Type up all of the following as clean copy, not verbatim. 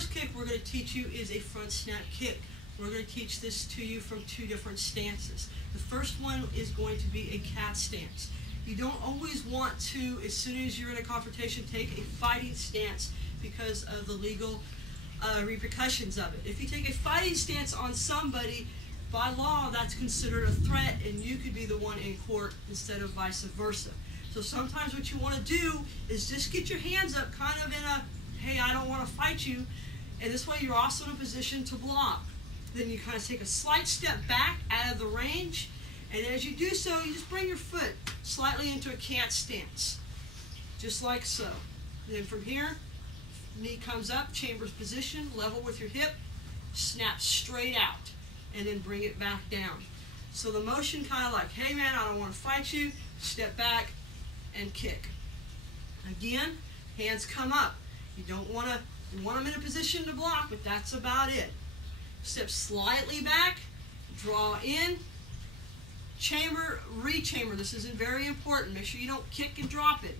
first kick we're going to teach you is a front snap kick. We're going to teach this to you from two different stances. The first one is going to be a cat stance. You don't always want to, as soon as you're in a confrontation, take a fighting stance because of the legal repercussions of it. If you take a fighting stance on somebody, by law that's considered a threat and you could be the one in court instead of vice versa. So sometimes what you want to do is just get your hands up kind of in a, hey, I don't want to fight you, and this way you're also in a position to block. Then you kind of take a slight step back out of the range, and as you do so, you just bring your foot slightly into a cat stance, just like so. And then from here, knee comes up, chamber's position, level with your hip, snap straight out, and then bring it back down. So the motion kind of like, hey man, I don't want to fight you, step back and kick. Again, hands come up. You don't want to, you want them in a position to block, but that's about it. Step slightly back, draw in, chamber, re-chamber. This is very important. Make sure you don't kick and drop it.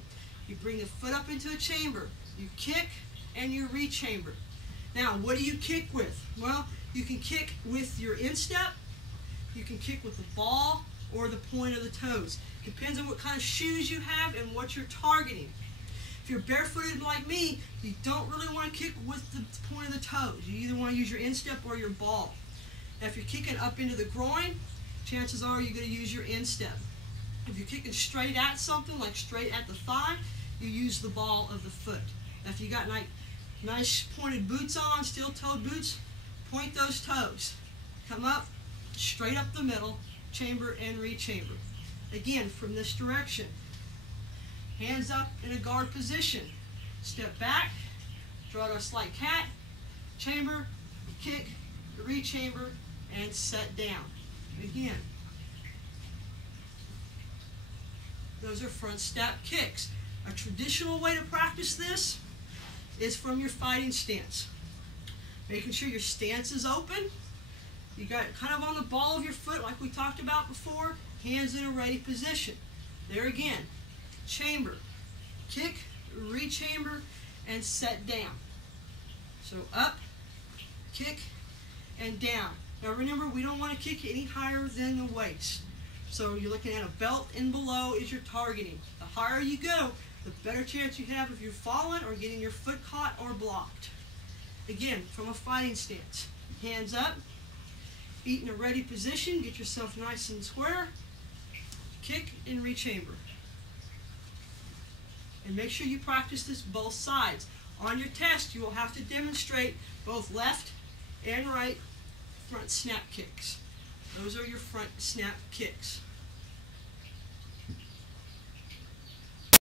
You bring the foot up into a chamber. You kick and you re-chamber. Now, what do you kick with? Well, you can kick with your instep, you can kick with the ball or the point of the toes. Depends on what kind of shoes you have and what you're targeting. If you're barefooted like me, you don't really want to kick with the point of the toes. You either want to use your instep or your ball. Now, if you're kicking up into the groin, chances are you're going to use your instep. If you're kicking straight at something, like straight at the thigh, you use the ball of the foot. Now, if you got nice pointed boots on, steel-toed boots, point those toes. Come up, straight up the middle, chamber and re-chamber. Again, from this direction. Hands up in a guard position. Step back, draw to a slight cat, chamber, kick, re-chamber, and set down. Again. Those are front step kicks. A traditional way to practice this is from your fighting stance. Making sure your stance is open. You got it kind of on the ball of your foot like we talked about before. Hands in a ready position. There again. Chamber, kick, re-chamber, and set down. So up, kick, and down. Now remember, we don't want to kick any higher than the waist. So you're looking at a belt and below is your targeting. The higher you go, the better chance you have of you falling or getting your foot caught or blocked. Again, from a fighting stance. Hands up, feet in a ready position, get yourself nice and square, kick and re-chamber. And make sure you practice this both sides. On your test, you will have to demonstrate both left and right front snap kicks. Those are your front snap kicks.